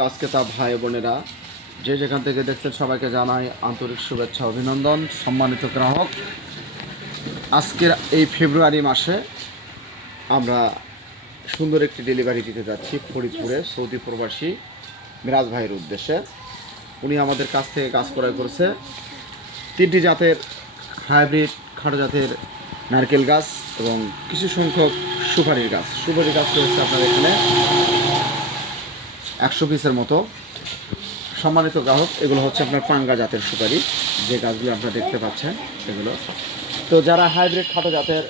গাছ ক্রেতা ভাই বোনেরা, যে যেখান থেকে দেখছেন সবাইকে জানাই আন্তরিক শুভেচ্ছা অভিনন্দন। সম্মানিত গ্রাহক, আজকের এই ফেব্রুয়ারি মাসে আমরা সুন্দর একটি ডেলিভারি দিতে যাচ্ছি ফরিদপুরে সৌদি প্রবাসী মিরাজ ভাইয়ের উদ্দেশ্যে। উনি আমাদের কাছ থেকে গাছ ক্রয় করেছে 3টি জাতের হাইব্রিড খাটো জাতের নারকেল গাছ এবং কিছু সংখ্যক সুপারির গাছ। সুপারি গাছ রয়েছে আপনার এখানে 100 পিসের মতো। সম্মানিত গ্রাহক, এগুলো হচ্ছে আপনার পাঙ্গা জাতের সুপারি, যে গাছগুলো আপনারা দেখতে পাচ্ছেন এগুলো। তো যারা হাইব্রিড খাটো জাতের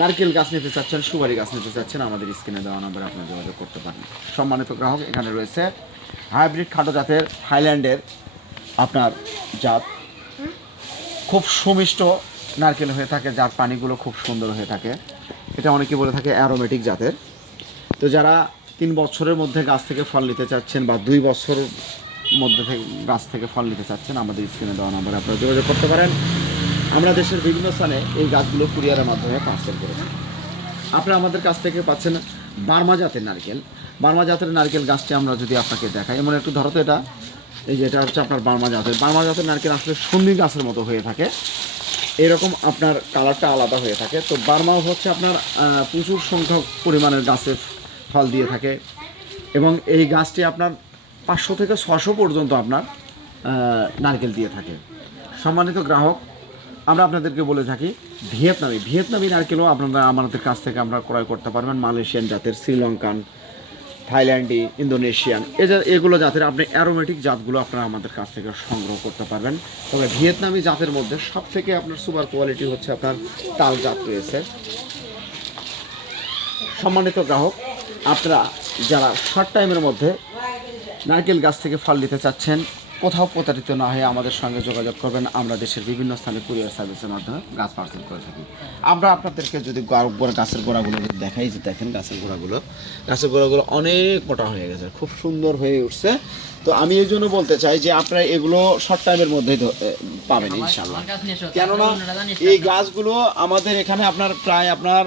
নারকেল গাছ নিতে চাচ্ছেন, সুপারি গাছ নিতে চাচ্ছেন, আমাদের স্ক্রিনে দেওয়া নাম্বারে আপনারা যোগাযোগ করতে পারেন। সম্মানিত গ্রাহক, এখানে রয়েছে হাইব্রিড খাটো জাতের থাইল্যান্ডের আপনার জাত, খুব সুমিষ্ট নারকেল হয়ে থাকে, যার পানিগুলো খুব সুন্দর হয়ে থাকে। এটা অনেকে বলে থাকে অ্যারোমেটিক জাতের। তো যারা 3 বছরের মধ্যে গাছ থেকে ফল নিতে চাচ্ছেন বা 2 বছর মধ্যে থেকে গাছ থেকে ফল নিতে চাচ্ছেন, আমাদের স্ক্রিনে দেওয়া নাম্বারে আপনারা যোগাযোগ করতে পারেন। আমরা দেশের বিভিন্ন স্থানে এই গাছগুলো কুরিয়ারের মাধ্যমে পার্সেল করে থাকি। আপনারা আমাদের কাছ থেকে পাচ্ছেন বার্মা জাতের নারকেল। বার্মা জাতের নারকেল গাছটি আমরা যদি আপনাকে দেখাই, এমন একটু ধরো তো, এটা এই যে এটা হচ্ছে আপনার বার্মা জাতের নারকেল আসলে সন্ধি গাছের মতো হয়ে থাকে, এরকম আপনার কালারটা আলাদা হয়ে থাকে। তো বার্মা হচ্ছে আপনার প্রচুর সংখ্যক পরিমাণের গাছে ফল দিয়ে থাকে এবং এই গাছটি আপনার 500 থেকে 600 পর্যন্ত আপনার নারকেল দিয়ে থাকে। সম্মানিত গ্রাহক, আমরা আপনাদেরকে বলে থাকি ভিয়েতনামি নারকেলও আপনারা আমাদের কাছ থেকে আমরা ক্রয় করতে পারবেন। মালয়েশিয়ান জাতের, শ্রীলঙ্কান, থাইল্যান্ডি, ইন্দোনেশিয়ান, এগুলো জাতের আপনি অ্যারোমেটিক জাতগুলো আপনারা আমাদের কাছ থেকে সংগ্রহ করতে পারবেন। তবে ভিয়েতনামি জাতের মধ্যে সব থেকে আপনার সুপার কোয়ালিটি হচ্ছে আপনার তাল জাত রয়েছে। সম্মানিত গ্রাহক, আপনারা যারা শর্ট টাইমের মধ্যে নারকেল গাছ থেকে ফল নিতে চাচ্ছেন, কোথাও প্রতারিত না হয়ে আমাদের সঙ্গে যোগাযোগ করবেন। আমরা দেশের বিভিন্ন স্থানে কুরিয়ার সার্ভিসের মাধ্যমে গাছ পার্সেল করে থাকি। আমরা আপনাদেরকে যদি গাছের গোড়াগুলো যদি দেখাই, যে দেখেন গাছের গোড়াগুলো অনেক মোটা হয়ে গেছে, খুব সুন্দর হয়ে উঠছে। তো আমি এই জন্য বলতে চাই যে আপনারা এগুলো শর্ট টাইমের মধ্যেই পাবেন ইনশাল্লাহ। কেননা এই গাছগুলো আমাদের এখানে আপনার প্রায় আপনার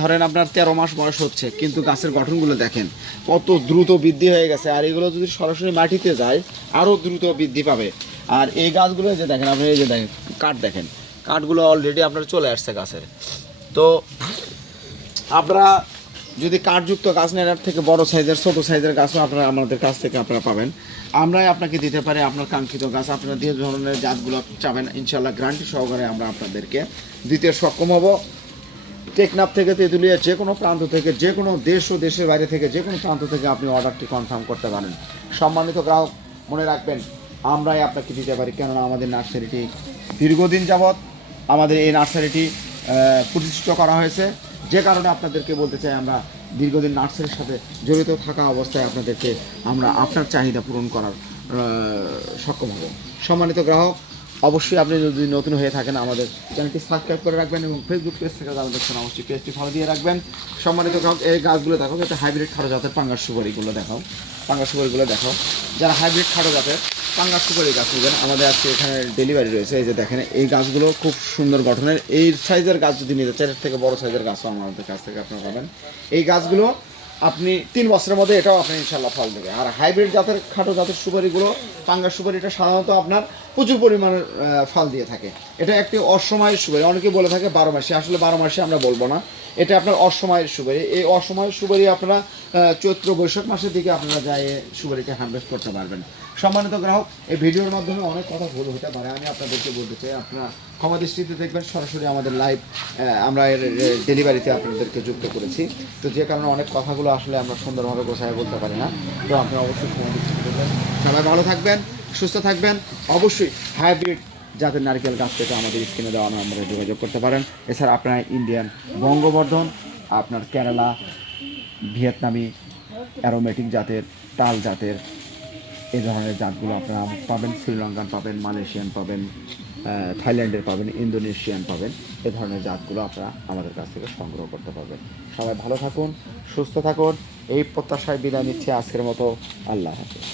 ধরেন আপনার 13 মাস বয়স হচ্ছে, কিন্তু গাছের গঠনগুলো দেখেন কত দ্রুত বৃদ্ধি হয়ে গেছে। আর এগুলো যদি সরাসরি মাটিতে যায় আরও দ্রুত বৃদ্ধি পাবে। আর এই গাছগুলো যে দেখেন আপনি, এই যে দেখেন কাঠগুলো অলরেডি আপনার চলে আসছে গাছের। তো আপনারা যদি কাঠযুক্ত গাছ নেন, এর থেকে বড় সাইজের, ছোটো সাইজের গাছও আপনারা আমাদের কাছ থেকে আপনারা পাবেন। আমরাই আপনাকে দিতে পারি আপনার কাঙ্ক্ষিত গাছ। আপনারা যে ধরনের জাতগুলো চাবেন ইনশাল্লাহ গ্যারান্টি সহকারে আমরা আপনাদেরকে দিতে সক্ষম হব। টেকনাফ থেকে তেঁতুলিয়া যে কোনো প্রান্ত থেকে, যে কোনো দেশ ও দেশের বাইরে থেকে, যে কোনো প্রান্ত থেকে আপনি অর্ডারটি কনফার্ম করতে পারেন। সম্মানিত গ্রাহক, মনে রাখবেন আমরাই আপনাকে দিতে পারি, কেননা আমাদের নার্সারিটি দীর্ঘদিন যাবৎ আমাদের এই নার্সারিটি প্রতিষ্ঠিত করা হয়েছে। যে কারণে আপনাদেরকে বলতে চাই, আমরা দীর্ঘদিন নার্সারির সাথে জড়িত থাকা অবস্থায় আপনাদেরকে আমরা আপনার চাহিদা পূরণ করার সক্ষম হব। সম্মানিত গ্রাহক, অবশ্যই আপনি যদি নতুন হয়ে থাকেন আমাদের চ্যানেলটি সাবস্ক্রাইব করে রাখবেন এবং ফেসবুক পেজ থেকে যারা দেখছেন অবশ্যই পেজটি ফলো দিয়ে রাখবেন। সম্মানিত গ্রাহক, এই গাছগুলো দেখো, যাতে হাইব্রিড খাটো জাতের পাঙ্গাস সুপারিগুলো দেখাও। যারা হাইব্রিড খাটো জাতের পাঙ্গাস সুপারি গাছ নেবেন, আমাদের আজকে এখানে ডেলিভারি রয়েছে। এই যে দেখেন এই গাছগুলো খুব সুন্দর গঠনের। এই সাইজের গাছ যদি নিতে চান, এর থেকে বড় সাইজের গাছও আমাদের কাছ থেকে আপনারা পাবেন। এই গাছগুলো আপনি 3 বছরের মধ্যে এটাও আপনি ইনশাল্লাহ ফল দেবে। আর হাইব্রিড জাতের খাটো জাতের সুপারিগুলো, পাঙ্গাস সুপারিটা সাধারণত আপনার প্রচুর পরিমাণের ফল দিয়ে থাকে। এটা একটি অসময়ের সুপারি। অনেকে বলে থাকে 12 মাসে, আসলে 12 মাসে আমরা বলবো না, এটা আপনার অসময়ের সুপারি। এই অসময়ের সুপারি আপনারা চৈত্র বৈশাখ মাসের দিকে আপনারা যায় সুপারিকে হারভেস্ট করতে পারবেন। সম্মানিত গ্রাহক, এই ভিডিওর মাধ্যমে অনেক কথা ভুল হতে পারে, আমি আপনাদেরকে বলতে চাই আপনারা ক্ষমা দৃষ্টিতে দেখবেন। সরাসরি আমাদের লাইভ আমরা এর ডেলিভারিতে আপনাদেরকে যুক্ত করেছি, তো যে কারণে অনেক কথাগুলো আসলে আমরা সুন্দরভাবে গোছায় বলতে পারি না। তো আপনি অবশ্যই ক্ষমা দৃষ্টিতে দেখবেন। সবাই ভালো থাকবেন, সুস্থ থাকবেন। অবশ্যই হাইব্রিড জাতের নারকেল গাছ থেকে আমাদের স্ক্রিনে দেওয়া নম্বরে যোগাযোগ করতে পারেন। এছাড়া আপনার ইন্ডিয়ান বঙ্গবর্ধন, আপনার কেরালা, ভিয়েতনামি, অ্যারোমেটিক জাতের, তাল জাতের, এই ধরনের জাতগুলো আপনারা পাবেন। শ্রীলঙ্কান পাবেন, মালয়েশিয়ান পাবেন, থাইল্যান্ডের পাবেন, ইন্দোনেশিয়ান পাবেন। এ ধরনের জাতগুলো আপনারা আমাদের কাছ থেকে সংগ্রহ করতে পারবেন। সবাই ভালো থাকুন, সুস্থ থাকুন, এই প্রত্যাশায় বিদায় নিচ্ছি আজকের মতো। আল্লাহ হাফেজ।